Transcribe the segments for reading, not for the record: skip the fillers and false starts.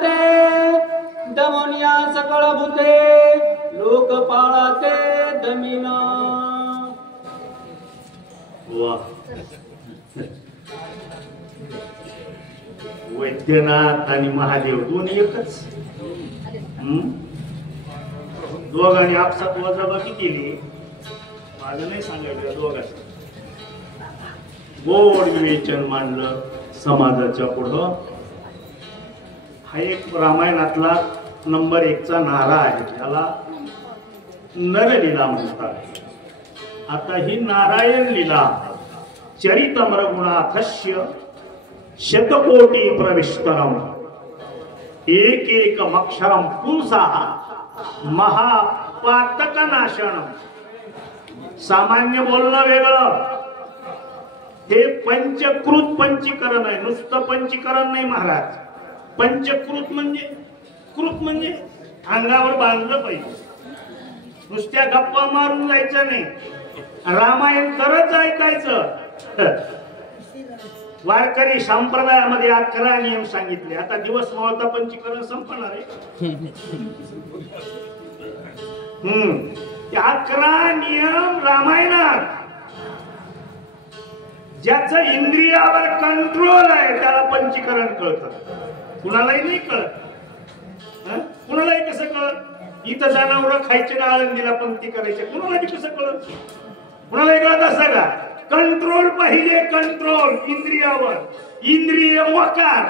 जगते दमनिया सकळ भूते लोकपाळाचे दमिना. वैद्यनाथ आणि महादेव दोन्ही एकच. दोघांनी आपसात वजाबाकी केली. माझं नाही सांगायचं. दोघांचं गोड विवेचन मांडलं समाजाच्या पुढं. हा एक रामायणातला नंबर 1चा नारा आहे. त्याला नरलीला म्हणतात. आता ही नारायण लीला चरितम रघुनाथस्य शतकोटी प्रविष्टरम एक एक अक्षरम पुंसा महापातक नाशनम. सामान्य बोलणं वेगळं. हे पंचकृत पंचीकरण आहे. नुसतं पंचीकरण नाही महाराज. पंचकृत म्हणजे कृत म्हणजे अंगावर बांधलं पाहिजे. नुसत्या गप्पा मारून जायचं नाही. रामायण तरच ऐकायचं. वारकरी संप्रदायामध्ये 11 नियम सांगितले. आता दिवस मावळता पंचीकरण संपणार आहे. 11 नियम रामायणात. ज्याचं इंद्रियावर कंट्रोल आहे त्याला पंचीकरण कळतं. कुणालाही नाही कळत. कुणालाही कसं कळत? इथं जनावर खायचे ना आळंदीला पंक्ती करायचे. कुणालाही कसं कळत? कुणालाही कळत असं का? कंट्रोल पाहिजे. कंट्रोल इंद्रियावर. इंद्रिय वकार.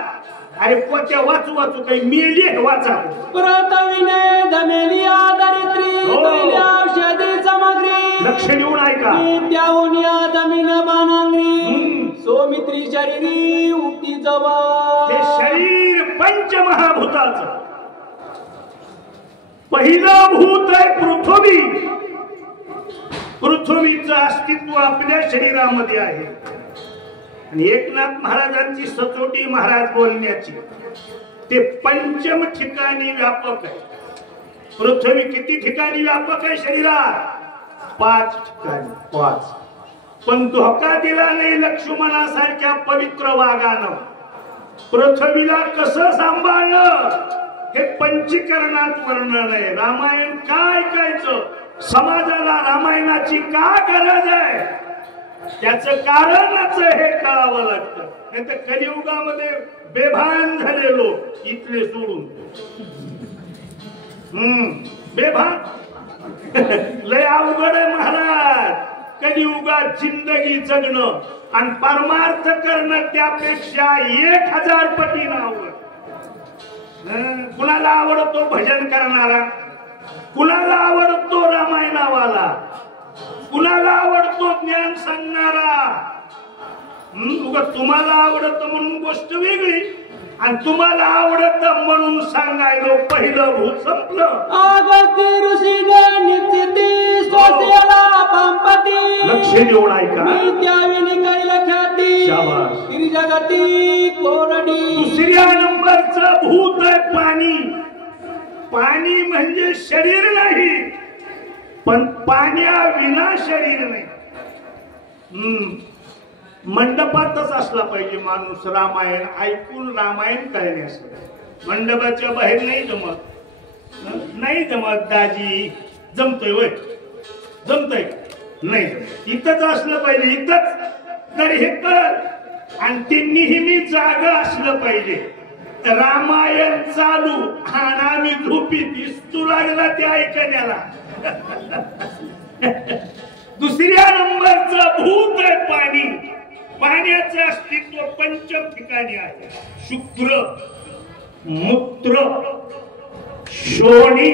अरे पोत्या वाचू वाचू काही मेली वाचा. प्रतविने दमेलिया दरिद्री पहिल्या औषधी सामग्री लक्ष देऊन ऐका. त्याहुनिया दमिन बाणांगरी सोमित्री शरीरी उक्ती जवा. हे शरीर पंचमहाभूताचं पहिलं भूत आहे पृथ्वी. पृथ्वीचं अस्तित्व आपल्या शरीरामध्ये आहे. आणि एकनाथ महाराजांची सचोटी महाराज बोलण्याची ते पंचम ठिकाणी व्यापक आहे. पृथ्वी किती ठिकाणी व्यापक आहे शरीरात? 5 ठिकाणी. 5. पण धोका दिला नाही लक्ष्मणासारख्या पवित्र वाघानं. पृथ्वीला कसं सांभाळलं हे पंचीकरणात वर्णन आहे. रामायण काय ऐकायचं? समाजाला रामायणाची का गरज आहे? त्याचं कारणच हे कळावं लागतं. नाही तर कलियुगामध्ये बेभान झालेलो इथले सोडून. बेभान लय अवघड आहे महाराज. कलियुगात जिंदगी जगणं आणि परमार्थ करणं त्यापेक्षा 1000 पटीनं अवघड. कुणाला आवडतो भजन करणारा? कुणाला आवडतो रामायणावाला? कुणाला आवडतो ज्ञान सांगणारा? तुम्हाला आवडत म्हणून गोष्ट वेगळी आणि तुम्हाला आवडत म्हणून सांगायला पहिलं भूत संपलं. अगस्ती ऋषीने निश्चिती स्वस्याला पांपती. लक्ष देऊन ऐका. त्याविनी कैल ख्याती जगती कोरडी. दुसऱ्या नंबरचं भूत आहे पाणी. पाणी म्हणजे शरीर नाही पण पाण्या विना शरीर नाही. मंडपातच असला पाहिजे माणूस रामायण ऐकून रामायण करण्यासाठी. मंडपाच्या बाहेर नाही जमत. नाही जमत दाजी. जमतोय वय? जमतय नाही. इथंच असलं पाहिजे. इथंच तर हे कर. आणि ते नेहमी जागा असलं पाहिजे. रामायण चालू आणि आम्ही झोपीत दिसू लागला ते ऐकण्याला. दुसऱ्या नंबरचं भूत आहे पाणी. पाण्याचं अस्तित्व पंचम ठिकाणी आहे. शुक्र, मूत्र, शोणी,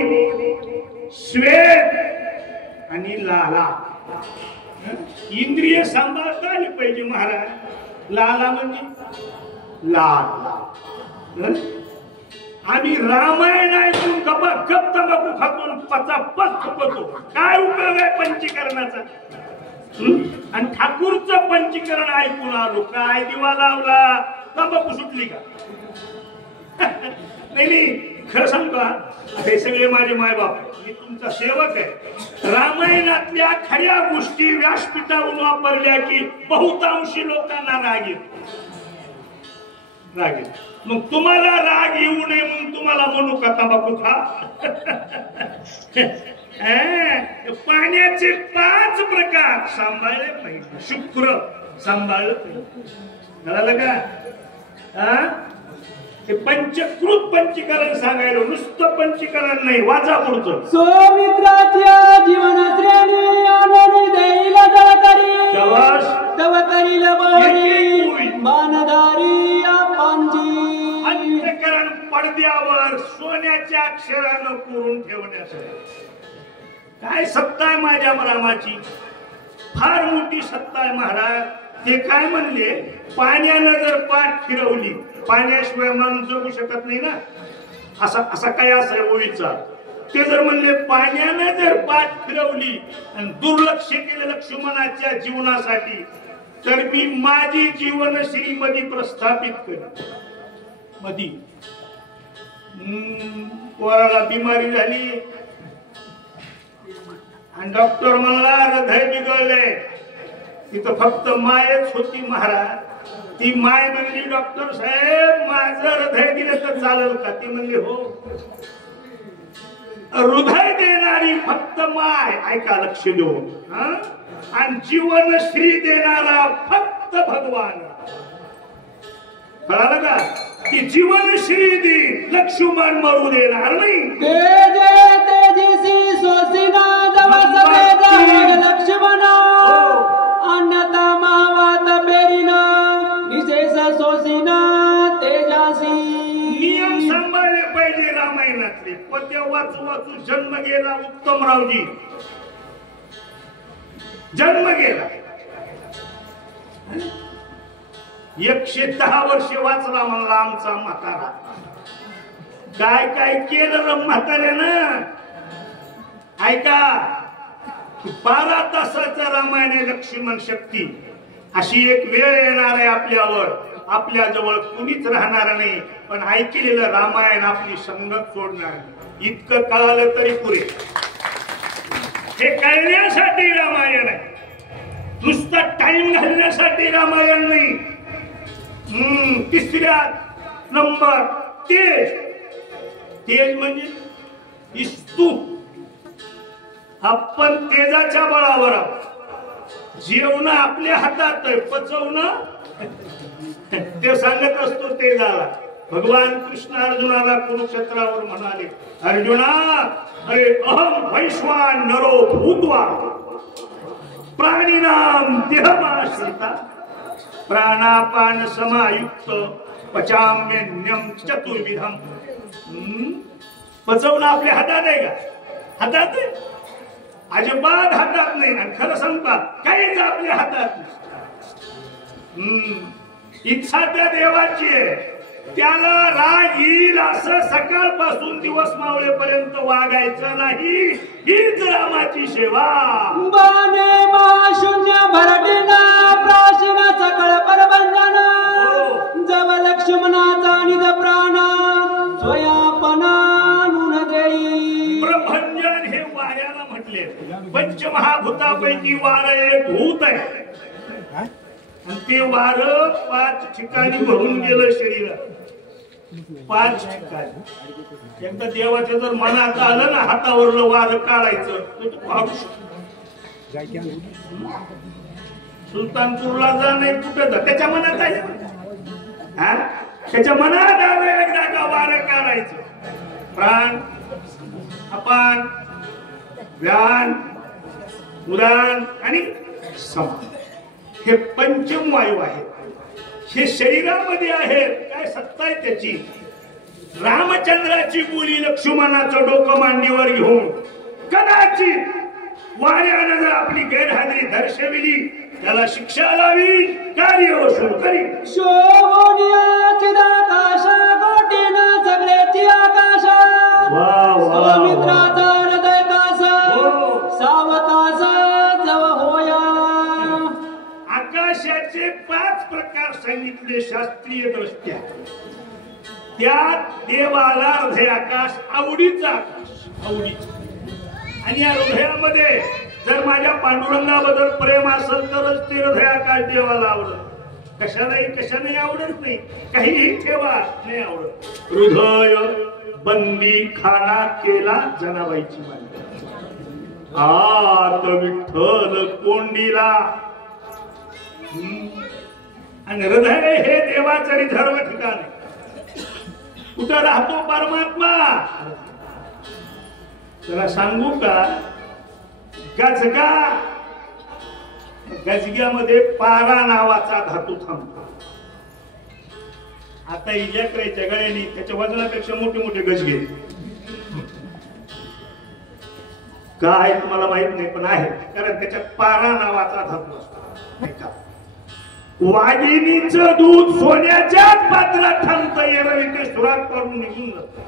श्वेत आणि लाला. इंद्रिय सांभाळता आली पाहिजे महाराज. लाला म्हणजे लाल. आम्ही रामायण ऐकून गप तंबाखू खातून पचापच खपतो. काय उपयोग आहे पंचीकरणाचा? आणि ठाकूरचं पंचीकरण ऐकून आलो. काय दिवा लावला? तंबाखू सुटली का? नाही खरं सांगू का? हे सगळे माझे मायबाप. मी तुमचा सेवक आहे. रामायणातल्या खऱ्या गोष्टी व्यासपीठावरून वापरल्या की बहुतांशी लोकांना राग येतो. मग तुम्हाला राग येऊ नये म्हणून मला म्हणू का तंबाखू खा? पाण्याचे 5 प्रकार सांभाळले पाहिजे. शुक्र सांभाळलं पाहिजे. कळालं का? हे पंचकृत पंचीकरण सांगायला, नुसतं पंचीकरण नाही. वाचा पुढचं. सौमित्राच्या जीवन श्रेणी आणून देईल जळकरी, शाबास. तव करील बळी मानधारी पांजी. अंतःकरण पडद्यावर सोन्याच्या अक्षरानं कोरून ठेवण्यासाठी. काय सत्ता आहे माझ्या रामाची, फार मोठी सत्ता आहे महाराज. ते काय म्हणले, पाण्यानं जर पाठ फिरवली, पाण्याशिवाय माणूस जगू शकत नाही ना, असा काय असा ओळीचा. ते जर म्हणले पाण्यानं जर पाठ फिरवली आणि दुर्लक्ष केलं लक्ष्मणाच्या जीवनासाठी, तर मी माझी जीवनश्री मध्ये प्रस्थापित करेन. मधी पोराला बिमारी झाली आणि डॉक्टर म्हणला हृदय बिघडले. तिथं फक्त मायच होती महाराज. ती माय म्हणली, डॉक्टर साहेब माझं हृदय दिलं तर चालेल का? ती म्हणली हो. हृदय देणारी फक्त माय, ऐका लक्ष देऊन, आणि जीवनश्री देणारा फक्त भगवान. कळालं का? की जीवनश्री दी, लक्ष्मण मरू देणार नाही. तेजे तेजसी सोसिना जवस वेद लक्ष्मणा, अन्नता मावात पेरिना विशेष सोसिना तेजासी. नियम सांभाळले पाहिजे रामायणातले. पद्य वाचू वाचू जन्म गेला उत्तमरावजी, जन्म गेला. 110 वर्ष वाचला म्हणला आमचा म्हातारा. काय काय केलं म्हाताऱ्यानं, ऐका. 12 तासाचा रामायण लक्ष्मण शक्ती. अशी एक वेळ येणार आहे आपल्यावर, आपल्या जवळ कुणीच राहणार नाही, पण ऐकलेलं रामायण आपली संगत सोडणार नाही. इतकं कळालं तरी पुरे. हे कळण्यासाठी रामायण आहे, नुसता टाइम घालण्यासाठी रामायण नाही. 3रा नंबर तेज. तेज म्हणजे इस्तू. आपण तेजाच्या बळावर आहोत. जेवण आपल्या हातात आहे, पचवणं ते सांगत असतो तेजाला. भगवान कृष्ण अर्जुनाला कुरुक्षेत्रावर म्हणाले, अर्जुना अरे अहम वैश्वान नरो भूत्वा प्राणिनाम देहमाश्रिता प्राणापान समायुक्त पचाम्यन्यम चतुर्विधम. पचवणं आपल्या हातात आहे का? हातात आहे? अजिबात हातात नाही. आणि खरं सांगता काहीच आपल्या हातात नाही. इच्छा त्या देवाची आहे, त्याला राग येईल असं सकाळपासून दिवस मावळेपर्यंत वागायचं नाही. हीच रामाची सेवा. बाणे महाशून्य भरटिना प्राचीन सकळ परबंधन, जव लक्ष्मणाचा निज प्राणा स्वयापना नुन देई. प्रभंजन हे वाऱ्याला म्हटले. पंचमहाभूतापैकी वार एक भूत आहे, आणि ते वार 5 ठिकाणी भरून गेलं शरीरात. 5 ठिकाणी. एकदा देवाच्या जर मनात आलं ना हातावरलं वार काढायचं, तर तू काढू शकतो. सुलतानपूरला जा नाही कुठे जा, त्याच्या मनात आहे. त्याच्या मनात आलं एकदा का वार काढायचं. प्राण, अपान, व्यान, उदान आणि समान हे पंचम वायू आहेत. हे शरीरामध्ये आहेत. काय सत्ता आहे त्याची? रामचंद्राची बोली लक्ष्मणाचं डोकं मांडीवर घेऊन कदाचित वाऱ्यानं जर आपली गैरहजेरी दर्शविली, त्याला शिक्षा लावी, कार्य वसूल करी. शोभोनिया चिदाकाशा कोटीना सगळ्याची आकाशा. सौमित्राचा हृदय कासा सावकासा जव होया. आकाशाचे 5 प्रकार सांगितले शास्त्रीय दृष्ट्या. त्यात देवाला हृदय आकाश आवडीचा आकाश, आवडीचा. आणि या हृदयामध्ये जर माझ्या पांडुरंगाबद्दल प्रेम असेल तरच ते हृदय आकाश देवाला आवडत. कशालाही कशाने आवडत नाही. काहीही ठेवा नाही आवडत. हृदय बंदी खाना केला जनाबाईची मांडली. आत विठ्ठल कोंडीला. आणि हृदय हे देवाचं रिझर्व ठिकाण. कुठं राहतो परमात्मा? त्याला सांगू का? गजगा. गजग्यामध्ये पारा नावाचा धातू थांबतो. आता इजाकरेच्या गळ्याने त्याच्या वजनापेक्षा मोठे मोठे गजगे काय तुम्हाला माहित नाही, पण आहे. कारण त्याच्यात पारा नावाचा धातू असतो. वाघिणीचं दूध सोन्याच्याच पात्रात थांबतं. येरविके सुरात करून निघून जात.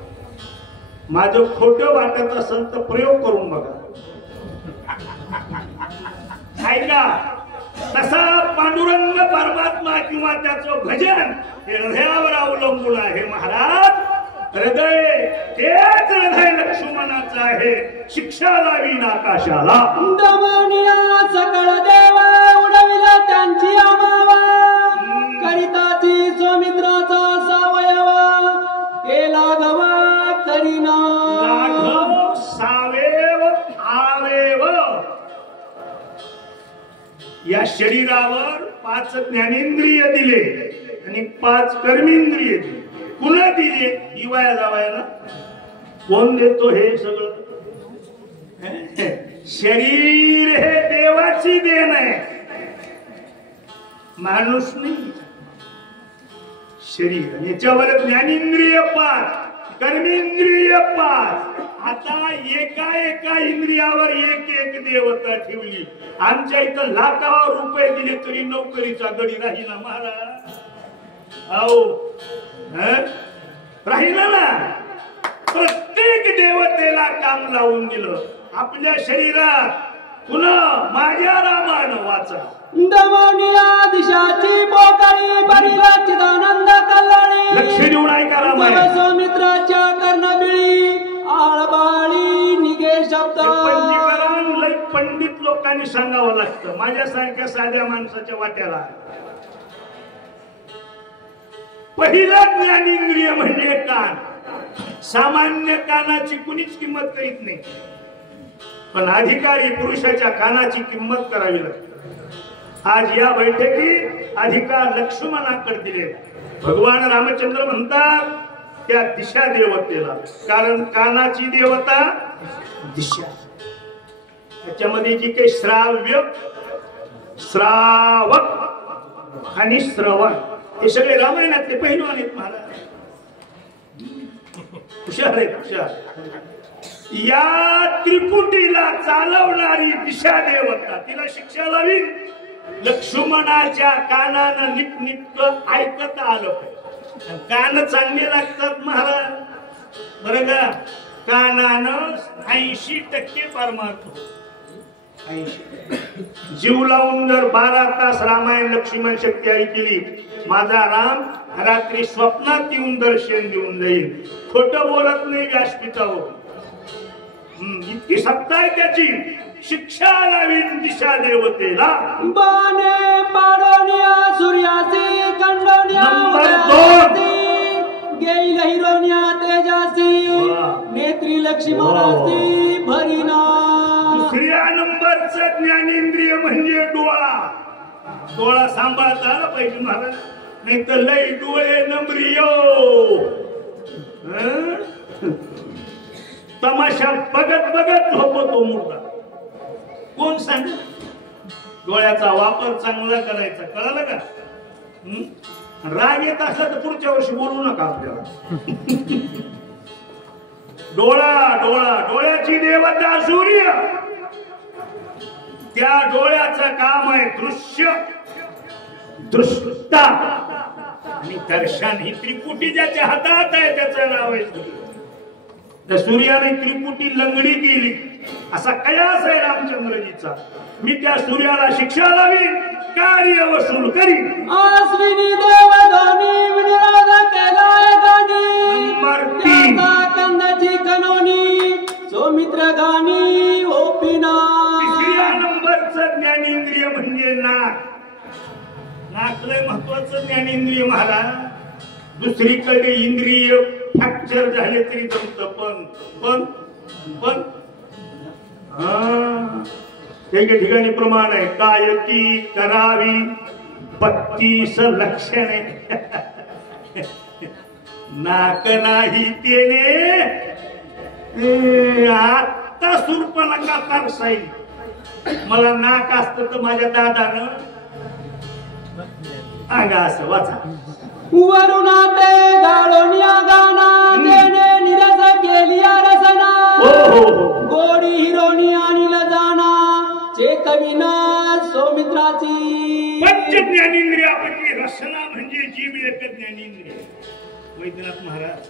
माझं खोटं वाटत असेल तर प्रयोग करून बघा. ऐका, तसा पांडुरंग परमात्मा किंवा त्याचं भजन हे हृदयावर अवलंबून आहे महाराज. हृदय तेच हृदय लक्ष्मणाचं आहे. शिक्षा लावी आकाशाला. दमनिया सकळ देवा उडविला त्यांची आमावा. करिताची स्वामित्राचा सावयवा केला गवा करीना. लाघव सावेव आवेव. या शरीरावर 5 ज्ञानेंद्रिय दिले आणि 5 कर्मेंद्रिय दिले. कुणा दिले? इवाया जावायला. कोण देतो हे सगळं? शरीर हे देवाची देण आहे, माणूस नाही. शरीर याच्यावर ज्ञानेंद्रिय 5, कर्मेंद्रिय 5. आता एका एका इंद्रियावर एक एक देवता ठेवली. आमच्या इथं लाखावर रुपये दिले तरी नोकरीचा गडी राहिला महाराज. अहो राहिला ना. प्रत्येक देवतेला काम लावून दिलं. आपल्या शरीरात पुन्हा माझ्या रामानं वाचा. दमनिया दिशाची पोकळी बरीला चिदानंद कल्याणी. लक्ष देऊन ऐका रामायण. स्वामित्राच्या कर्णबिळी आळबाळी निघे शब्द. पंचीकरण लय पंडित लोकांनी सांगावं लागतं. माझ्यासारख्या साध्या माणसाच्या वाट्याला. पहिला ज्ञानेंद्रिय म्हणजे कान. सामान्य कानाची कुणीच किंमत करीत नाही, पण अधिकारी पुरुषाच्या कानाची किंमत करावी लागते. आज या बैठकीत अधिकार लक्ष्मणाकडे दिले. भगवान रामचंद्र म्हणतात त्या दिशा देवतेला. कारण कानाची देवता दिशा. त्याच्यामध्ये जी काही श्राव्य, श्रावक आणि श्रवण हे सगळे रामायणातले पैलवान आहेत महाराज. हुशार आहेत, हुशार. या त्रिपुटीला चालवणारी दिशा देवता, तिला शिक्षा लावी. लक्ष्मणाच्या कानानं नीटनीटक ऐकत आलं पाहिजे. कान चांगले लागतात महाराज बरं का. कानानं 80% परमार्थ. जीव लावून जर 12 तास रामायण लक्ष्मण शक्ती ऐकली, माझा राम रात्री स्वप्नात येऊन दर्शन देऊन जाईल. खोटं बोलत नाही व्यासपीठावर. इतकी सत्ता आहे त्याची. शिक्षा लावीन दिशा देवतेला. बाणे पाडोनिया सूर्यासी खंडोनिया गेईल हिरोनिया तेजासी नेत्री लक्ष्मणासी भरीना. दुसऱ्या नंबरचं ज्ञानेंद्रिय म्हणजे डोळा. डोळा सांभाळता आला पाहिजे महाराज, नाही तर लय डोळे नंबरियो. तमाशा बघत बघत झोपतो मुर्दा. कोण सांग? डोळ्याचा वापर चांगला करायचा, कळलं का? राग येत असला तर पुढच्या वर्षी बोलू नका आपल्याला. डोळा डोळा डोळ्याची देवता सूर्य. त्या डोळ्याचं काम आहे दृश्य, दृष्टा आणि दर्शन. ही त्रिपुटी ज्याच्या हातात आहे त्याचं नाव आहे सूर्य. त्या सूर्याने त्रिपुटी लंगडी केली असा कयास आहे रामचंद्रजीचा. मी त्या सूर्याला शिक्षा लावी, कार्य वसूल करी. आश्विनी देवदानी विनिराग केलाय गाणी. नंबर 3 कंदाची कनोनी सौमित्र गाणी ओपिना. तिसऱ्या नंबरचं ज्ञानेंद्रिय म्हणजे नाक. नाक लय महत्वाचं ज्ञानेंद्रिय महाराज. दुसरीकडे इंद्रिय फ्रॅक्चर झाले तरी जमत, पण एके ठिकाणी प्रमाण आहे, कायकी करावी 32 लक्षणे. नाक नाही तेने आता सुरपणका तरसाईल. मला नाक असत तर माझ्या दादानं अंगा असं वाचा. वरुणाते गाळोनिया गाना देणे निरस केलिया रसना. गोडी हिरोनी आणील जाना चे कविना सौमित्राची. पंच ज्ञानेंद्रियापैकी रसना म्हणजे जीव एक ज्ञानेंद्रिय. वैद्यनाथ महाराज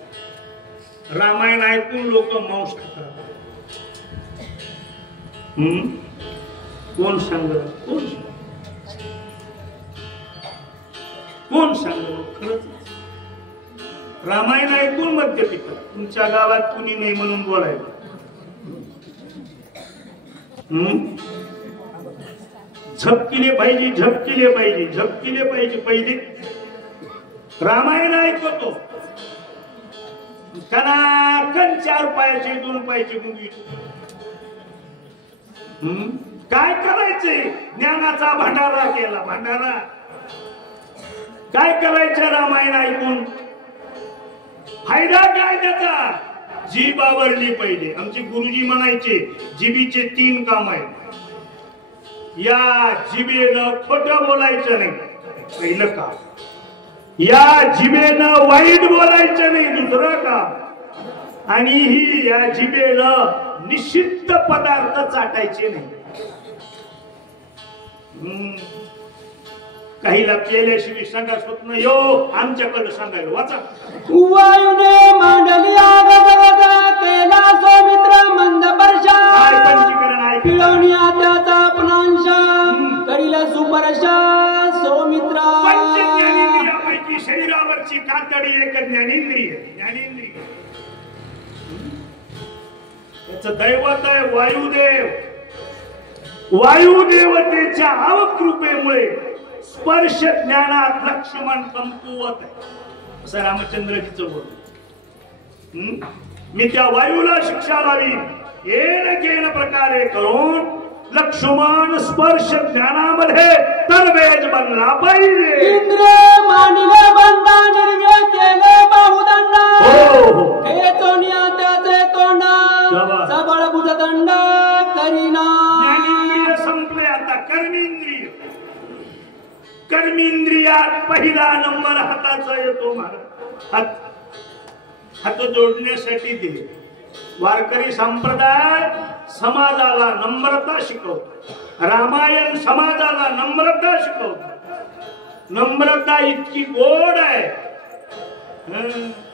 रामायण ऐकून लोक मांस खातात. कोण सांगत, कोण सांगत? खरंच रामायण ऐकून मद्य पितात. तुमच्या गावात कुणी नाही म्हणून बोलायचं. झपकिले पाहिजे, झपकिले पाहिजे, झपकिले पाहिजे. पहिले रामायण ऐकतो कणाकण 4 पायाचे 2 पायाचे मुंगी. काय करायचंय? ज्ञानाचा भंडारा केला, भंडारा. काय करायचं रामायण ऐकून? फायदा काय त्याचा? जीभ आवरली पाहिजे. आमचे गुरुजी म्हणायचे जिभीचे 3 काम आहेत. या जिभेनं खोटं बोलायचं नाही, पहिलं काम. या जिभेनं वाईट बोलायचं नाही, दुसरं काम. आणि ही या जिभेनं निषिद्ध पदार्थ चाटायचे नाही. काहीला केल्याशिवाय संडास होत नाही. यो आमच्याकडे सांगायला वाचा. वायुने मांडली आगगद केला सौमित्र मंद परशा. पिळवण्या त्याचा अपनांश करीला सुपरशा सौमित्रा. पंचज्ञानेंद्रियापैकी शरीरावरची कातडी एक ज्ञानेंद्रिय. ज्ञानेंद्रिय त्याचं दैवत आहे वायुदेव. वायुदेवतेच्या अवकृपेमुळे स्पर्श ज्ञानात लक्ष्मण कमकुवत आहे, असं रामचंद्रजीचं बोल. मी त्या वायूला शिक्षा लावी येन प्रकारे करून लक्ष्मण स्पर्श ज्ञानामध्ये तरबेज बनला पाहिजे. इंद्र मानिले बंदा निर्व्य केले बाहुदंडा. हे तोंडिया त्याचे तोंडा सबळ भुजदंड करीना. ज्ञानेंद्रिय संपले, आता कर्मेंद्रिय. कर्मेंद्रियात पहिला नंबर हाताचा येतो. महाराज हात जोडण्यासाठी दिले. वारकरी संप्रदाय समाजाला नम्रता शिकवतो. रामायण समाजाला नम्रता शिकवतो. नम्रता इतकी गोड आहे.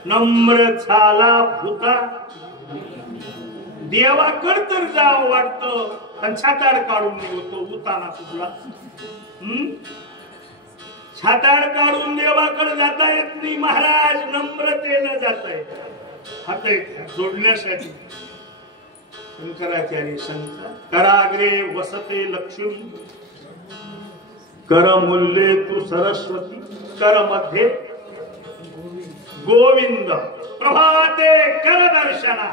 नम्र झाला भूता देवाकड तर जावं वाटतं आणि छाताड काढून निघतो उताना तुला. छाताड काढून देवाकडे जाता येत नाही महाराज. नम्रतेनं जाता येत. हात जोडण्यासाठी शंकराचार्य सांगतात, कराग्रे वसते लक्ष्मी कर मूल्ये तू सरस्वती कर मध्ये गोविंद प्रभाते कर दर्शना.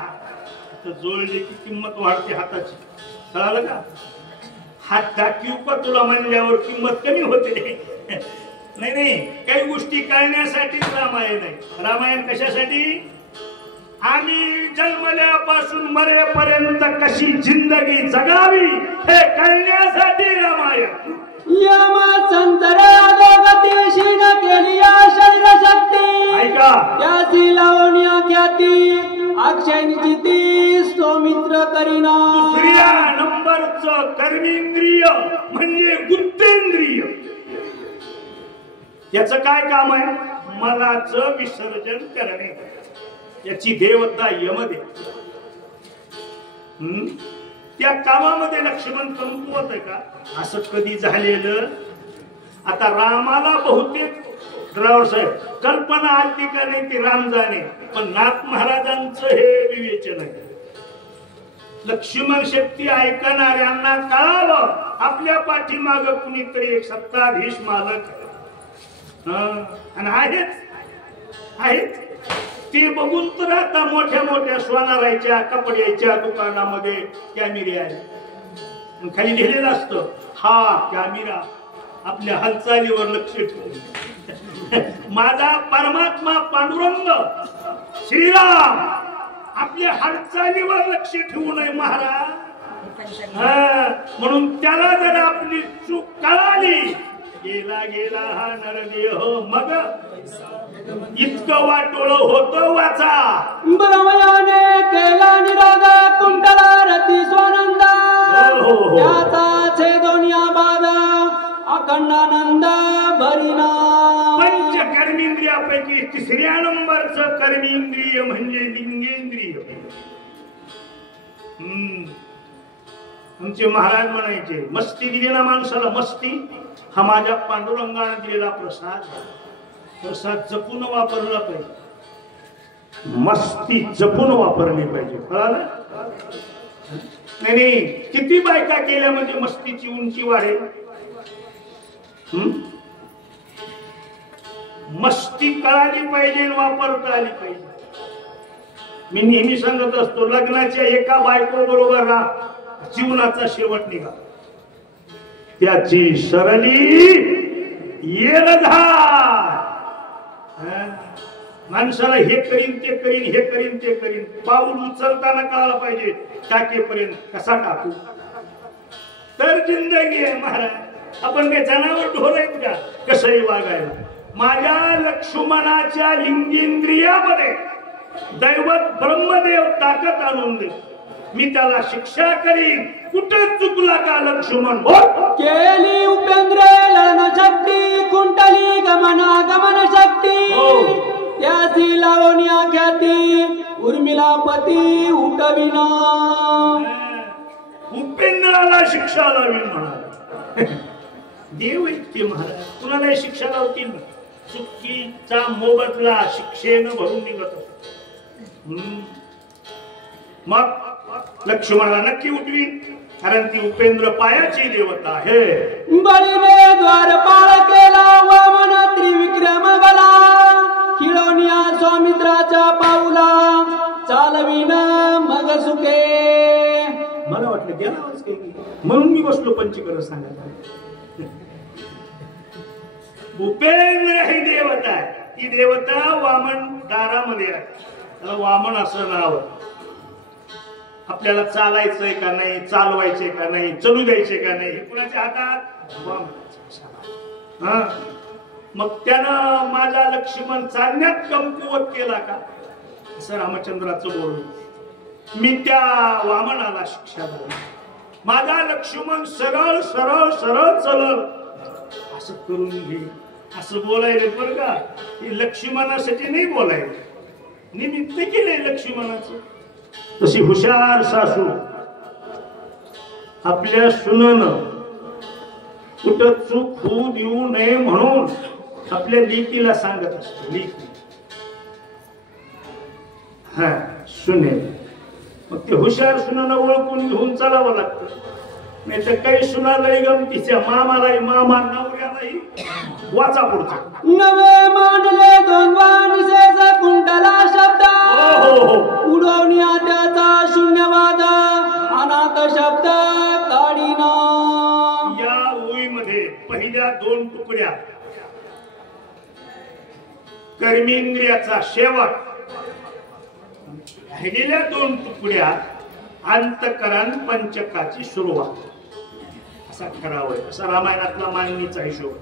जोडली की किंमत वाढते हाताची. कळालं का? हात दाखवू का तुला म्हणल्यावर किंमत कमी होते. नाही नाही, काही गोष्टी कळण्यासाठीच रामायण आहे. रामायण कशासाठी? आम्ही जन्मल्यापासून मरेपर्यंत कशी जिंदगी जगावी हे कळण्यासाठी रामायण. यमा संतरा दोगतीशी न केली शरीर शक्ती. ऐका, त्याची लावण्या ख्याती अक्षयची ती सौमित्र करीना. दुसऱ्या नंबरचं कर्मेंद्रिय म्हणजे गुप्तेंद्रिय. याचं काय काम आहे? मलाचं विसर्जन करणे. याची देवता यमदेव. त्या कामामध्ये लक्ष्मण कमकुवत आहे का? असं कधी झालेलं? आता रामाला बहुतेक राव साहेब कल्पना आली का नाही ते राम जाणे, पण नाथ महाराजांचं हे विवेचन आहे. लक्ष्मण शक्ती ऐकणाऱ्यांना कळावं आपल्या पाठीमाग कुणीतरी एक सत्ताधीश मालक आणि आहेत. ते बघून तर आता मोठ्या मोठ्या सोनाराच्या कपड्याच्या दुकानामध्ये कॅमेरे आहे, खाली लिहिलेलं असतं हा कॅमेरा आपल्या हालचालीवर लक्ष ठेवून. माझा परमात्मा पांडुरंग श्रीराम आपल्या हालचालीवर लक्ष ठेवू नये महाराज. म्हणून त्याला जर आपली चूक कळाली, गेला गेला हा नरदेह मग इतकं वाटोळ होतं वाचा. ब्रह्मयाने केला निरोध कुंडला रती स्वानंदा, त्याचा छेदोनिया बाद अखंडानंद भरिना. पंच कर्मेंद्रियापैकी तिसऱ्या नंबरचं कर्मेंद्रिय म्हणजे लिंगेंद्रिय. आमचे महाराज म्हणायचे मस्ती दिली ना माणसाला, मस्ती हा माझ्या पांडुरंगाने दिलेला प्रसाद. प्रसाद जपून वापरला पाहिजे, मस्ती जपून वापरली पाहिजे. कळालं? नाही किती बायका केल्या म्हणजे मस्तीची उंची वाढेल. मस्ती कळाली पाहिजे, वापरता आली पाहिजे. मी नेहमी सांगत असतो लग्नाच्या एका बायको बरोबर राहा, जीवनाचा शेवट निघा. त्याची सरली येल झाड. माणसाला हे करीन ते करीन, हे करीन ते करीन. पाऊल उचलताना कळायला पाहिजे टाकेपर्यंत कसा टाकू, तर जिंदगी आहे महाराज. आपण काय जनावर ढोर आहेत का कसंही वागायला. माझ्या लक्ष्मणाच्या लिंगेंद्रियामध्ये दैवत ब्रह्मदेव ताकद आणून दे, मी त्याला शिक्षा करीन. कुठे चुकला का लक्ष्मण बोल. केली उपेंद्र लढण शक्ती, कुंडली गमन शक्ती, त्याची लावण्या ख्याती उर्मिलापती उठविना. उपेंद्राला शिक्षा लावीन म्हणाला. देव इतके महाराज कुणाला शिक्षा लावतील ना. चुकीचा मोबदला शिक्षेनं भरून निघत असतो. मग लक्ष्मणाला नक्की उठवी, कारण ती उपेंद्र पायाची देवता आहे. बळीने द्वारपाळ केला वामन त्रिविक्रम बला, खिळवण्या स्वामित्राच्या पाऊला चालविन मग सुखे. मला वाटलं गेलाच काही म्हणून मी बसलो पंचकर सांगायला. उपेंद्र ही देवता आहे. ती देवता वामन दारामध्ये आहे, त्याला वामन असं नाव. आपल्याला चालायचंय का नाही, चालवायचंय का नाही, चलू द्यायचे का नाही, हे कुणाच्या हातात. मग त्यानं माझा लक्ष्मण चालण्यात कमकुवत केला का असं रामचंद्राचं बोलणं. मी त्या वामनाला शिक्षा देईन. माझा लक्ष्मण सरळ सरळ सरळ चलल असं करून घे असं बोलायले. बरं का, हे लक्ष्मणासाठी नाही बोलायले, निमित्त केले लक्ष्मणाचं. तशी हुशार सासू आपल्या सुनेनं कुठं चूक होऊ देऊ नये म्हणून आपल्या लेकीला सांगत असते. लेकी हा सुने, मग ते हुशार सुनानं ओळखून घेऊन चालावं लागतं. नाही तर काही सुनालाही गमतीच्या, मामालाही मामा, नवऱ्यालाही वाचा पुढचा. नवे मांडले दोन वाणसेचा कुंडला शब्द, उडवण्या त्याचा शून्यवाद अनाथ शब्द काढीना. या ओळीमध्ये पहिल्या दोन तुकड्या कर्मेंद्रियाचा शेवट, राहिलेल्या दोन तुकड्या अंतकरण पंचकाची सुरुवात. असा ठराव आहे, असा रामायणातला मांडणीचा हिशोब.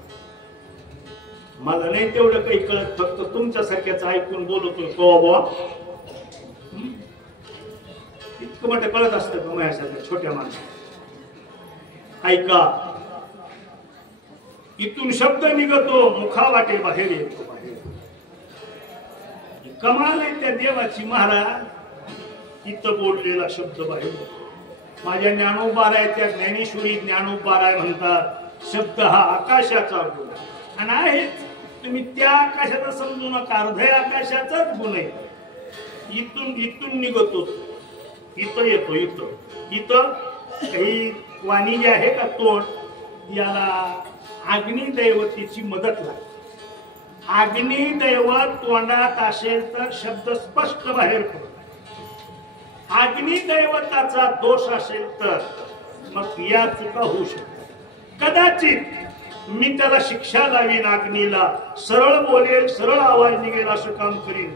मला नाही तेवढं काही कळत, फक्त तुमच्यासारख्याच ऐकून बोलतो बाबा. इतकं मोठं कळत असतं का माझ्यासारख्या छोट्या माणसाला. ऐका, इथून शब्द निघतो, मुखावाटे बाहेर येतो. बाहेर कमाल आहे त्या देवाची महाराज. इथं बोललेला शब्द बाहेर. माझ्या ज्ञानोबारायच्या ज्ञानेश्वरी ज्ञानोबाराय म्हणतात शब्द हा आकाशाचा गुण आणि आहेच. तुम्ही त्या आकाशाचा समजू नका, अर्ध्या आकाशाचाच गुण आहे. इथून निघतो, इथं येतो. इथं काही वाणी जी आहे का तोड, याला अग्निदैवतेची मदत लागते. अग्नी दैवत तोंडात असेल तर शब्द स्पष्ट बाहेर पडतो. अग्नी दैवताचा दोष असेल तर मग या चुका होऊ शकतात. कदाचित मी त्याला शिक्षा लावीन, अग्नीला सरळ बोलेल, सरळ आवाज निघेल असं काम करीन.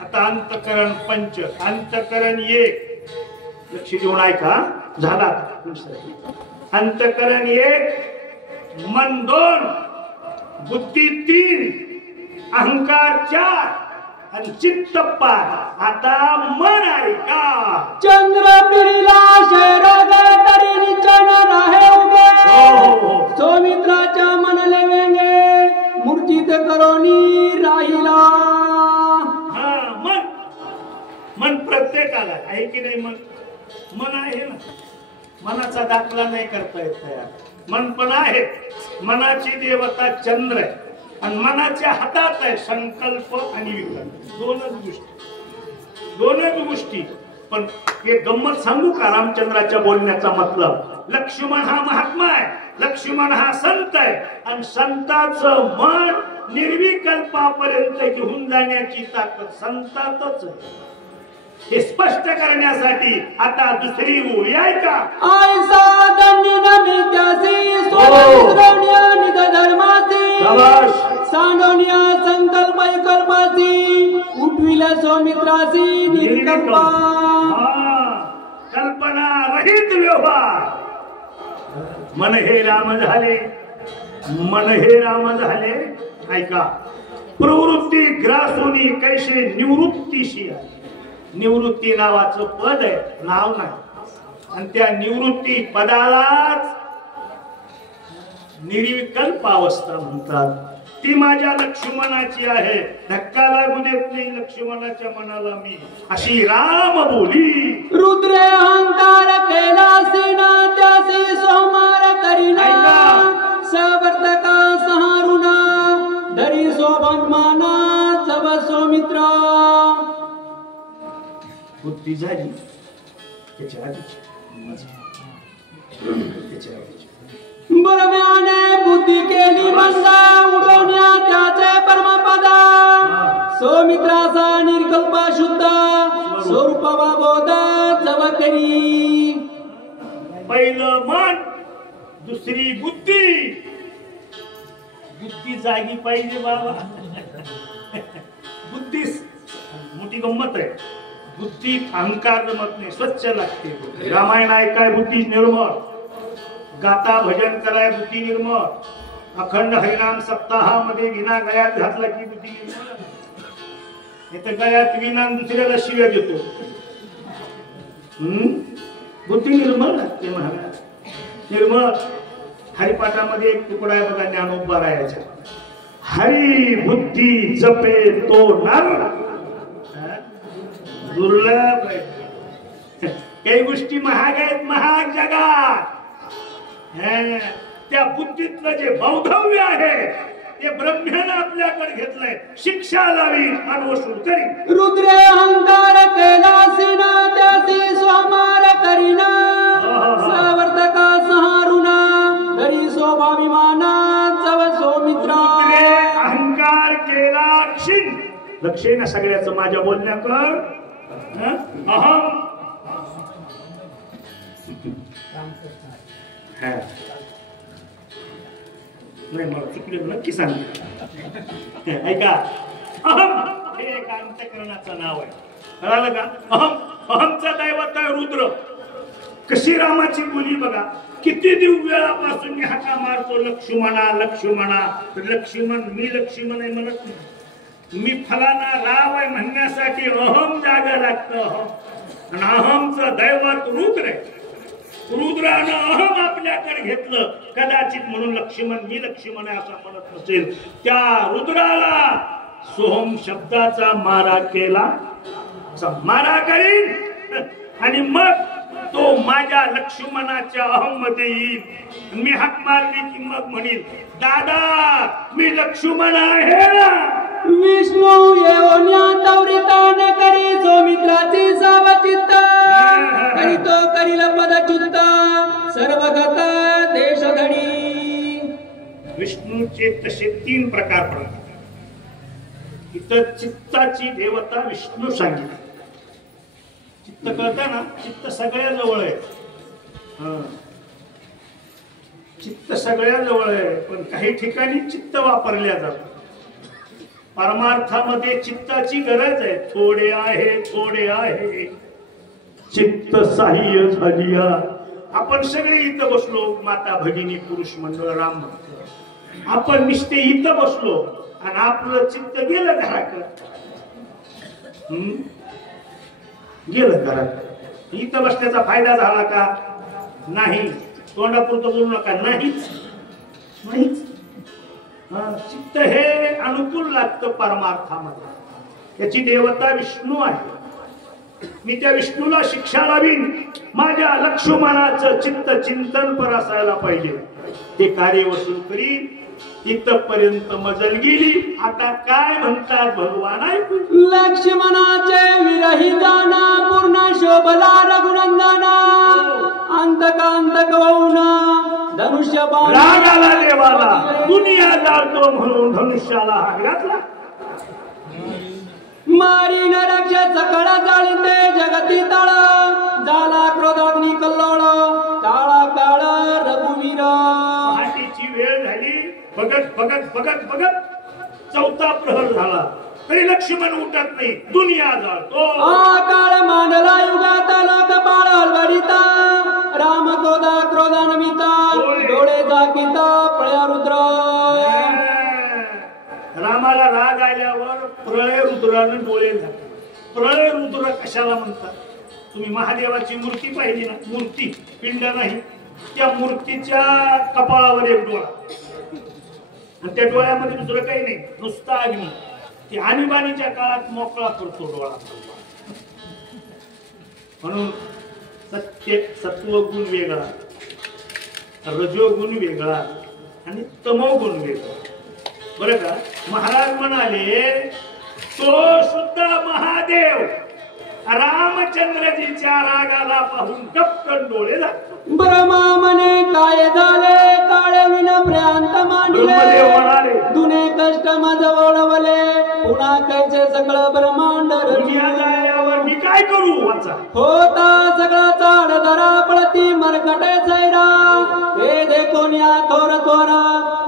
आता अंतकरण पंच, अंतकरण एक, लक्ष देऊन ऐका. झाला अंतकरण एक, मन दोन, बुद्धी तीन, अहंकार चार आणि चित्त पाच. आता मन आहे का? चंद्र पिरीला शहर तरी निचन राहे उगे. सौमित्राच्या मनले वेंगे मूर्तीत करोनी राहिला. हा मन, मन प्रत्येकाला आहे की नाही? मन मन आहे ना. मनाचा दाखला नाही करता येत तयार. मन पण आहे. मनाची देवता चंद्र आहे आणि मनाच्या हातात आहे संकल्प आणि विकल्प. दोनच गोष्टी. पण एक गंमत सांगू का रामचंद्राच्या बोलण्याचा मतलब? लक्ष्मण हा महात्मा आहे, लक्ष्मण हा संत आहे आणि संताचं मन निर्विकल्पापर्यंत घेऊन जाण्याची ताकद संतातच आहे. हे स्पष्ट करण्यासाठी आता दुसरी ओळी आहे का? ऐसा दंडिन नित्यासी सोनिया निज धर्मासी सांडोनिया संकल्प कल्पासी उठविला सौमित्रासी निर्विकल्पा. कल्पना रहित व्यवहार. मन हे राम झाले, मन हे राम झाले. ऐका, प्रवृत्ती ग्रासोनी कैसे निवृत्तीशी आहे. निवृत्ती नावाचं पद आहे, नाव नाही. आणि त्या निवृत्ती पदालाच निर्विकल्प अवस्था म्हणतात. ती माझ्या लक्ष्मणाची आहे. धक्का लागू देत नाही लक्ष्मणाच्या मनाला मी, अशी राम बोली. रुद्र अहंकार केला सेना त्यासी सोमार करीना. सवर्तका सहारुना धरी सोभमाना जव सौमित्रा. बुद्धी झाली त्याच्या आधीची. बरम्याने बुद्धी केली मंदा उडवण्या त्याचे परमपदा. सौमित्राचा निर्कल्पा शुद्ध स्वरूप बोध जवकरी. पहिलं मन, दुसरी बुद्धी. बुद्धी जागी पाहिजे बाबा. बुद्धी मोठी गंमत आहे. बुद्धी अहंकार जमत नाही, स्वच्छ लागते. रामायण ऐकाय बुद्धी निर्मळ, गाता भजन कराय बुद्धी निर्मळ, अखंड हरिनाम सप्ताहामध्ये विना गळ्यात घातला की बुद्धी निर्मळ. इथं गळ्यात विना दुसऱ्याला शिव्या देतो. बुद्धी निर्मळ लागते महाराज, निर्मळ. हरिपाठामध्ये एक तुकडा आहे बघा ज्ञानोबरायाचा. हरी बुद्धी जपे तो नर दुर्लभ. काही गोष्टी महाग आहेत, महाग जगात. त्या बुद्धीतलं जे बौद्धव्य आहे ते ब्रह्म्यानं आपल्याकडे घेतलंय. शिक्षा लावी आणि वसूल करी. रुद्र अहंकार केला सीना त्यासी सोमार करीना. सवर्तका सहारुना धरी सोभाभिमाना जव सौमित्रा. अहंकार केला क्षीण. लक्ष ना सगळ्याचं माझ्या बोलण्याकर. अहम नाही, मला चुकले नक्की सांग. ऐका, अहम हे एक अंतकरणाचं नाव आहे. कळालं का? अहम, अहमचा दैवत आहे रुद्र. कशी रामाची बोली बघा. किती वेळापासून मी हाका मारतो लक्ष्मणा लक्ष्मणा. लक्ष्मण मी लक्ष्मण आहे म्हणत नाही. मी फलाना राव आहे म्हणण्यासाठी अहम जागा लागतं. आणि अहमचं दैवत रुद्र आहे. रुद्रानं अहम आपल्याकडे घेतलं कदाचित, म्हणून लक्ष्मण मी लक्ष्मण आहे असं म्हणत नसेल. त्या रुद्राला सोहम शब्दाचा मारा केला. मारा करीन आणि मग तो माझ्या लक्ष्मणाच्या अहम मध्ये येईल. मी हाक मारली की मग म्हणेल दादा मी लक्ष्मण आहे. विष्णू येऊन्या तवरितान करी सौमित्राची सावचित्त. करी तो करील पदच्युत सर्वगत देशधडी. विष्णूचे तसे 3 प्रकार पडतात. तर चित्ताची देवता विष्णू सांगितली. चित्त कळतं ना, चित्त सगळ्या जवळ आहे. चित्त सगळ्या जवळ आहे, पण काही ठिकाणी चित्त वापरल्या जातात. परमार्थामध्ये चित्ताची गरज आहे. थोडे आहे, थोडे आहे, चित्त साह्य झालिया. आपण सगळे इथं बसलो, माता भगिनी पुरुष मंडळ राम मंडळ, आपण नुसते इथं बसलो आणि आपलं चित्त गेलं घराकडे. गेलं घराकडे. इथं बसण्याचा फायदा झाला का? नाही. तोंडापुरतं बोलू नका. नाहीच नाहीच. चित्त हे अनुकूल लागतं परमार्थामध्ये. याची देवता विष्णू आहे. मी त्या विष्णूला शिक्षा लावीन. माझ्या लक्ष्मणाचं चित्त चिंतन पर असायला पाहिजे. ते कार्य वसूल करीन. इथपर्यंत मजल गेली. आता काय म्हणतात भगवान ऐकू. लक्ष्मणाचे विरहिताना पूर्ण शोभला रघुनंदना. अंतकांतक होऊन धनुष्य राग आला देवाला. दुनिया जाळतो म्हणून धनुष्याला हात घातला. मारी नरक्ष सकळ जाळीते जगती तळ. झाला क्रोधाग्नी कल्लोळ काळा काळ रघुवीर. पहाटेची वेळ झाली. बघत बघत बघत बघत चौथा प्रहर झाला तरी लक्ष्मण उठत नाही. दुनिया जाळतो. काळ मांडला युगात लोक बाळ हलवडिता. राम क्रोधा क्रोधान्विता डोळे दाखिता प्रळय रुद्र. रामाला राग आल्यावर प्रळय रुद्रानं डोळे झाले. प्रळय रुद्र कशाला म्हणतात? तुम्ही महादेवाची मूर्ती पाहिली ना, मूर्ती पिंड नाही, त्या मूर्तीच्या कपाळावर एक डोळा आणि त्या डोळ्यामध्ये दुसरं काही नाही, नुसता अग्नी. ती आणीबाणीच्या काळात मोकळा करतो डोळा. म्हणून सत्वगुण वेगळा, रजोगुण वेगळा आणि तमोगुण वेगळा. बरं का? महाराज म्हणाले तो सुद्धा महादेव रामचंद्रजीच्या रागाला पाहून कपकन डोळे लागतो. ब्रह्मा म्हणे काय झाले काळे विन प्रांत मांडले. दुने कष्ट मज ओढवले पुन्हा कैचे सगळं ब्रह्मांड रचियावर मी काय करू वाचा. होता सगळा चाड धरा पळती मरकटे सैरा. हे देखून या थोर थोर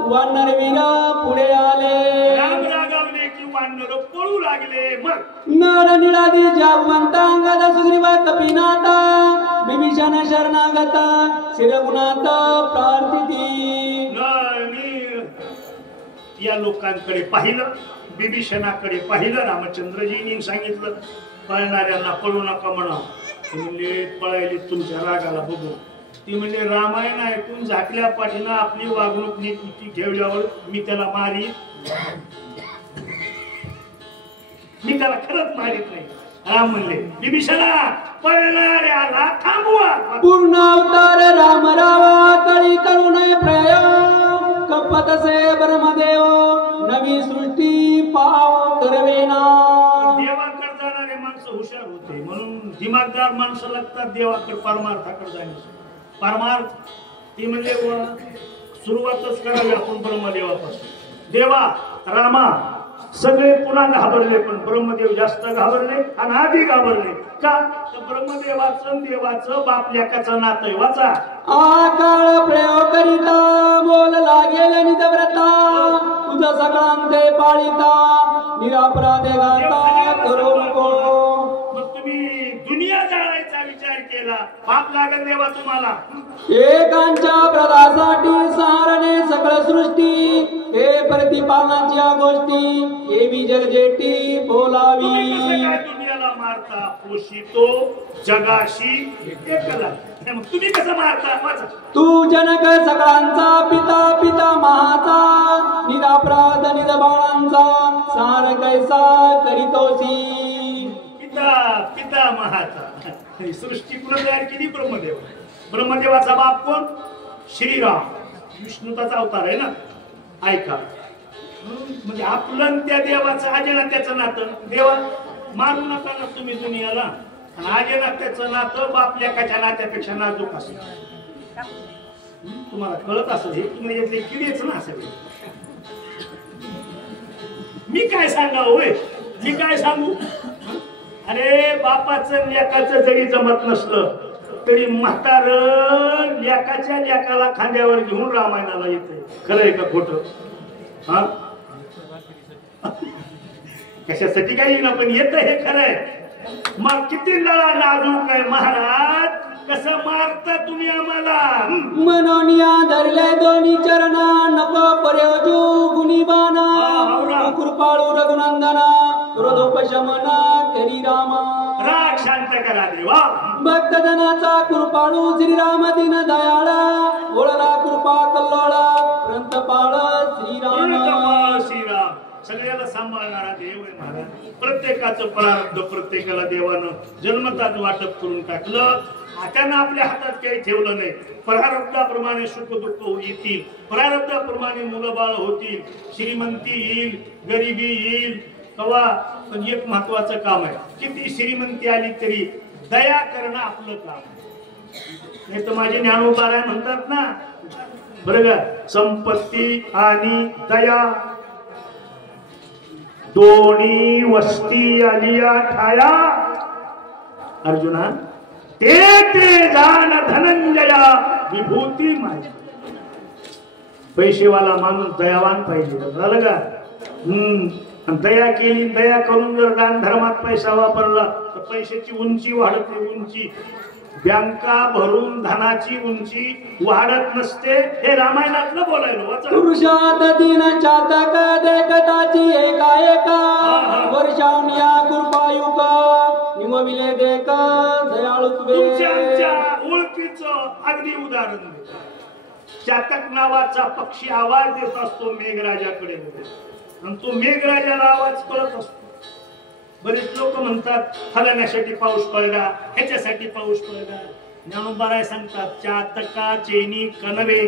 वानर वीर पुढे आले. राम रागावले की वानर पळू लागले. मग नर निळादी जावंता अंगद सुग्रीव कपिनाथा. विभीषण शरणागत शिरगुणात प्रार्थिती. या लोकांकडे पाहिलं, विभीषणाकडे पाहिलं. रामचंद्रजींनी सांगितलं पळणाऱ्यांना पळू नका म्हणा. म्हणले पळायले तुमच्या रागाला बघू. ती म्हणजे रामायण ऐकून झाकल्या पाठीनं आपली वागणूक नीती ठेवल्यावर मी त्याला मारी, मी त्याला खरंच मारित नाही. राम म्हणले विभीषणा पळणाऱ्याला थांबवा. पूर्ण अवतार राम रावा कळी करू नये प्रयोग. कपतसे ब्रह्मदेव नवी सृष्टी पाव करवेना. देवाकडे जाणारे माणसं हुशार होते म्हणून दिमागदार माणसं लागतात देवाकडे परमार्थाकडे जाण्यासाठी. परमार्थ ती म्हणजे सुरुवातच करावी आपण ब्रह्मदेवापासून. देवा रामा सगळे पुन्हा घाबरले पण ब्रह्मदेव जास्त घाबरले आणि आधी घाबरले. का? तर ब्रह्मदेवाचं देवाचं बाप लेकाचं नातं वाचा. आकाळ प्रयोग करिता बोल लागेल निजव्रता. तुझा सगळ्यांते पाळिता निरापराधे गाता करू नको. मग तुम्ही दुनिया जाळायचा विचार केला, पाप लागेल देवा तुम्हाला. एकांच्या प्रदासाठी सारणे सकळ सृष्टी. हे प्रतिपालनाच्या गोष्टी एवी जगजेटी बोलावी. दुनियाला मारता पोषितो जगाशी एकला. तुम्ही कसं मारता? तू जनक सगळ्यांचा पिता पिता महाचा. निरापराध निज बाळांचा सार कैसा करीतोसी. पिता पिता महाचा. सृष्टी पुन्हा तयार केली ब्रह्मदेव. ब्रह्मदेवाचा बाप कोण? श्रीराम. विष्णूचा अवतार आहे ना. ऐका म्हणजे आपलं त्या देवाचं आजे त्याचं नातं. देवा मारू नका ना तुम्ही दुनियाला. आणि आजे नात्याचं नातं बाप लेकाच्या नात्यापेक्षा नाजूक असेल. तुम्हाला कळत असेल हे. तुम्ही यातले किडेच ना असेल. मी काय सांगावं होय. मी काय सांगू? अरे बापाचं लेकाचं जरी जमत नसलं तरी म्हातार लेकाच्या लेकाला खांद्यावर घेऊन रामायणाला येते. खरंय का खोटं? हा कशासाठी काही ना पण येत हे खरंय. मग किती लळा नाजूक आहे महाराज, कसं मारता तुम्ही आम्हाला. मनोनिया धरले दोन्ही चरणा नको पर्योजू गुणीबाना कृपाळू रघुनंदना क्रोधोपशमना करी रामा. राग शांत करा देवा. भक्तजनाचा कृपाळू श्रीराम दिन दयाळा ओळला कृपा कल्लोळा ग्रंथपाळ श्रीराम. श्रीराम सगळ्याला सांभाळणारा देव आहे महाराज. प्रत्येकाचं प्रारब्ध प्रत्येकाला देवानं जन्मताच वाटप करून टाकलं. त्यानं आपल्या हातात काही ठेवलं नाही. प्रारब्धाप्रमाणे सुख दुःख येतील, प्रारब्धाप्रमाणे मुलं बाळ होतील, श्रीमंती येईल, गरिबी येईल कवा. पण एक महत्वाचं काम आहे, किती श्रीमंती आली तरी दया करणं आपलं काम. नाही तर माझे ज्ञानोबाराय म्हणतात ना बरं का, संपत्ती आणि दया दोन्ही वस्ती आलिया ठाया. अर्जुना ते जाण धनंजया विभूती माझी. पैसेवाला माणूस दयावान पाहिजे. झालं का? दया केली, दया करून जर दान धर्मात पैसा वापरला तर पैशाची उंची वाढते. उंची बँका भरून धनाची उंची वाढत नसते. हे रामायणातलं बोलायला वाचा. पुरुषात दिन चातक देखताची एका एका वर्षावनिया कृपायुका निमविले देक दयाळू तुझे. तुमच्या ओळखीचं अगदी उदाहरण दे. चातक नावाचा पक्षी आवाज देत असतो मेघराजाकडे आणि तो मेघराजाला आवाज कळत असतो. बरेच लोक म्हणतात फलाण्यासाठी पाऊस पडला, ह्याच्यासाठी पाऊस पडला. ज्ञानोबाराय सांगतात चातका चेनी कनवे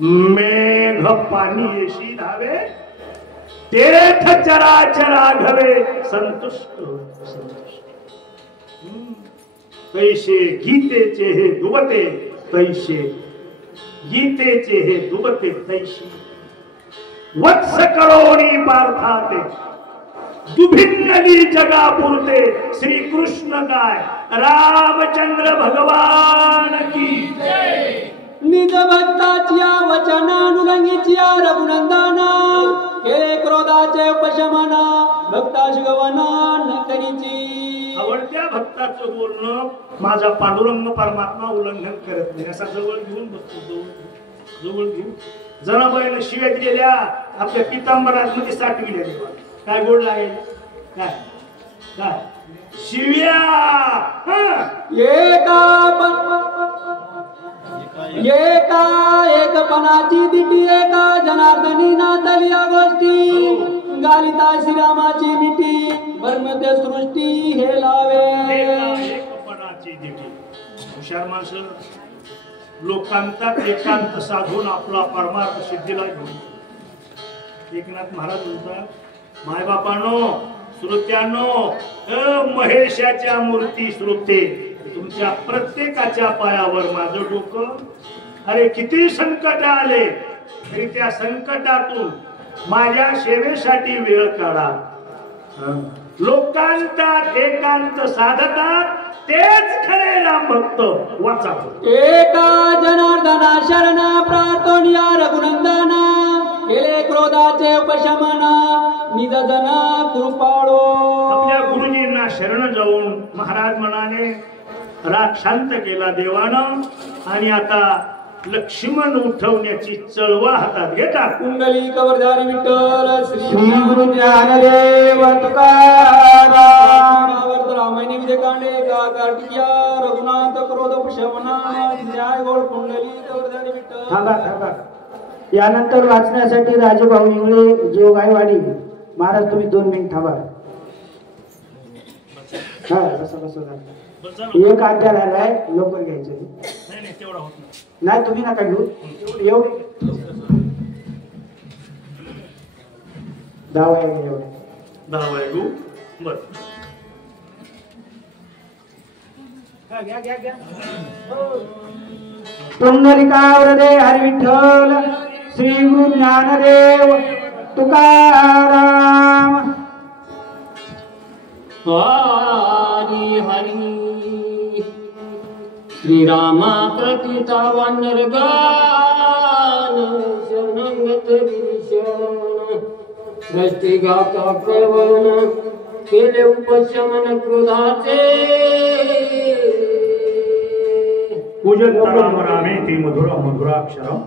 मेघ पाणी येशी धावे तीर्थ चराचरा घवे संतुष्ट. तैसे गीतेचे हे दुबते तैसे गीतेचे हे दुबते तैशी वत्स करोणी पार्थाते दुभिन्नली जगा पुरते. श्री कृष्ण काय रामचंद्र भगवान की जय. निज भक्ताच्या वचनानुरंगीच्या रघुनंदना केले क्रोधाचे उपशमना भक्ता शिगवना नकरीची. आवडत्या भक्ताचं बोलणं माझा पांडुरंग परमात्मा उल्लंघन करत नाही. असा जवळ घेऊन बसतो. जवळ घेऊन जनाबाईला शिव्या दिलेल्या आपल्या पितांबरात मध्ये साठविल्या देवा. काय गोड लागेल? काय काय शिव्या. एका एकपणाची दिटी एका जनार्दनी नातलिया गोष्टी गालिता श्रीरामाची मिठी वर्मते सृष्टी हे लावे. एकपणाची दिटी. हुशार माणसं लोकांतात एकांत साधून आपला परमार्थ सिद्धीला घेऊन. एकनाथ महाराज म्हणतात मायबापानो श्रोत्यानो महेशाच्या मूर्ती श्रोते तुमच्या प्रत्येकाच्या पायावर माझं डोकं. अरे किती संकट आले तरी त्या संकटातून माझ्या सेवेसाठी वेळ काढा. लोकांतात एकांत साधतात तेच खरे राम भक्त. वाचा. एका जनार्दना शरण प्रार्थोनिया रघुनंदना केले क्रोधाचे उपशमना निज जना कृपाळो. आपल्या गुरुजींना शरण जाऊन महाराज म्हणाले राग शांत केला देवानं. आणि आता लक्ष्मण उठवण्याची चळवळ हातात घेतात. कुंडली कवरधारी विठ्ठल श्री गुरु ज्ञानदेव तुकाराम. रामायणी विजय कांडे का कार्तिकिया रघुनाथ क्रोध उपशमना न्याय गोड कुंडली कवरधारी विठ्ठल. थांबा थांबा. यानंतर वाचण्यासाठी राजूभाऊ इंगळे जोगाईवाडी महाराज तुम्ही 2 मिनिट थांबा. हा बसा बसा. एक अध्याय राहिलाय लवकर घ्यायचं. नाही तेवढा होत नाही तुम्ही नका घेऊ. एवढे 10 वया एवढे 10 वया घेऊ. बर घ्या. पुंडलिकावरदे हरी विठ्ठल श्री गुरु ज्ञानदेव तुकाराम. हरी हरी श्रीरामा प्रतीता वानरगान शरणंगत विषण दृष्टी गाता कळवण केले उपशमन क्रोधाचे पूजन राम रामे ते मधुरा मधुराक्षरम